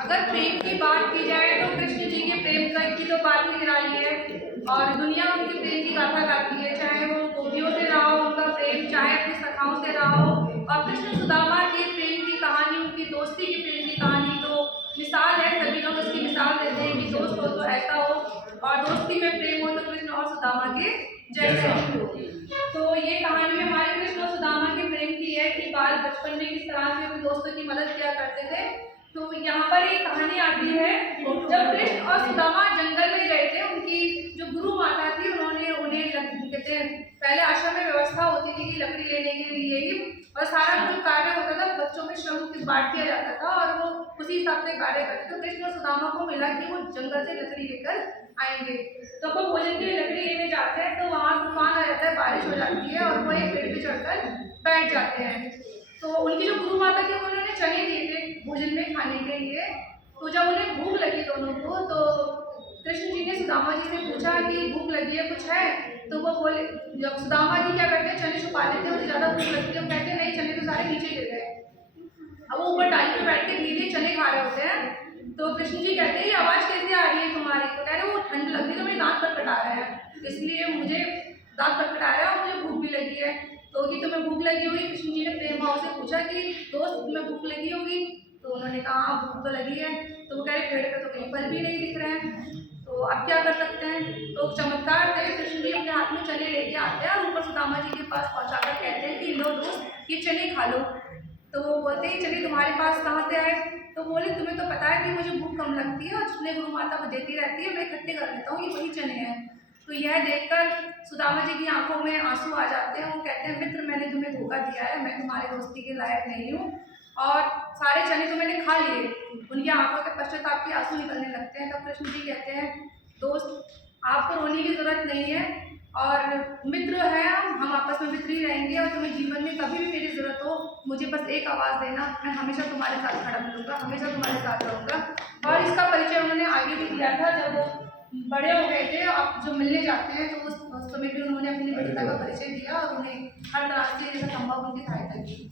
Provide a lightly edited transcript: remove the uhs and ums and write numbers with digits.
अगर प्रेम की बात की जाए तो कृष्ण जी के प्रेम की तो बात ही निराली है और दुनिया उनके प्रेम की गाथा गाती है, चाहे वो गोपियों से रहा हो उनका प्रेम, चाहे अपनी सखाओं से रहा हो। और कृष्ण सुदामा के प्रेम की कहानी, उनकी दोस्ती की प्रेम की कहानी तो मिसाल है, सभी लोग उसकी मिसाल देते हैं कि दोस्त हो तो ऐसा हो और दोस्ती में प्रेम हो तो कृष्ण और सुदामा के जैसे ही हो। तो ये कहानी हमारे कृष्ण और सुदामा के प्रेम की है कि बाल बचपन में किस तरह से अपने दोस्तों की मदद किया करते थे। तो यहाँ पर एक कहानी आती है, जब कृष्ण और सुदामा जंगल में गए थे, उनकी जो गुरु माता थी उन्होंने उन्हें कहते हैं, पहले आश्रम में व्यवस्था होती थी कि लकड़ी लेने के लिए ही और सारा जो कार्य होता था बच्चों में श्रम बांट दिया जाता था और वो उसी हिसाब से कार्य करते। तो कृष्ण और सुदामा को मिला कि वो जंगल से लकड़ी लेकर आएंगे। तो वो भोजन के लिए लकड़ी लेने जाते हैं तो वहाँ तूफान आ जाता है, बारिश हो जाती है और वो एक पेड़ पे चढ़कर बैठ जाते हैं। तो उनकी जो गुरु माता थी उन्होंने चने दिए थे भोजन में खाने के लिए। तो जब उन्हें भूख लगी दोनों को तो कृष्ण जी ने सुदामा जी से पूछा कि भूख लगी है, कुछ है? तो वो बोले, जब सुदामा जी क्या करते हैं, चने छुपा लेते हैं, उन्हें ज़्यादा भूख लगती है, वो कहते हैं नहीं चने तो सारे नीचे गिर गए। अब वो ऊपर डाली पे बैठ के धीरे चने खा रहे होते हैं। तो कृष्ण जी कहते हैं ये आवाज़ कैसे आ रही है तुम्हारी? तो कह रहे वो ठंड लग रही है तो मेरे दांत खटखटा रहा है, इसलिए मुझे दांत खटखटा रहा है और मुझे भूख भी लगी है। तो कि तुम्हें भूख लगी होगी? कृष्ण जी ने प्रेम भाव से पूछा कि दोस्त तुम्हें भूख लगी होगी? तो उन्होंने कहा हाँ भूख तो लगी है। तो वो कह रहे पेड़ पे तो कहीं फल भी नहीं दिख रहे हैं, तो अब क्या कर सकते हैं? तो चमत्कार थे, कृष्ण जी अपने हाथ में चने लेके आते हैं और ऊपर सुदामा जी के पास पहुंचाकर कहते हैं कि लो दोस्त ये चने खा लो। तो वो बोलते हैं चने तुम्हारे पास कहाँ से आए? तो बोले तुम्हें तो पता है कि मुझे भूख कम लगती है और जितने गुरु माता देती रहती है मैं इकट्ठे कर लेता हूँ, ये वही चने हैं। तो यह देखकर सुदामा जी की आंखों में आंसू आ जाते हैं। वो कहते हैं मित्र मैंने तुम्हें धोखा दिया है, मैं तुम्हारे दोस्ती के लायक नहीं हूँ और सारे चने तो मैंने खा लिए। उनकी आंखों के पश्चाताप के आंसू निकलने लगते हैं। तब कृष्ण जी कहते हैं दोस्त आपको रोने की जरूरत नहीं है और मित्र है हम आपस में मित्र ही रहेंगे और तुम्हें जीवन में कभी भी मेरी जरूरत हो मुझे बस एक आवाज़ देना, मैं हमेशा तुम्हारे साथ खड़ा मिलूंगा, हमेशा तुम्हारे साथ रहूँगा। और इसका परिचय उन्होंने आगे भी किया था जब वो बड़े हो गए थे, अब जो मिलने जाते हैं तो उस समय भी उन्होंने अपनी मित्रता का परिचय दिया और उन्हें हर तरह से जैसे संभव उनकी सहायता की।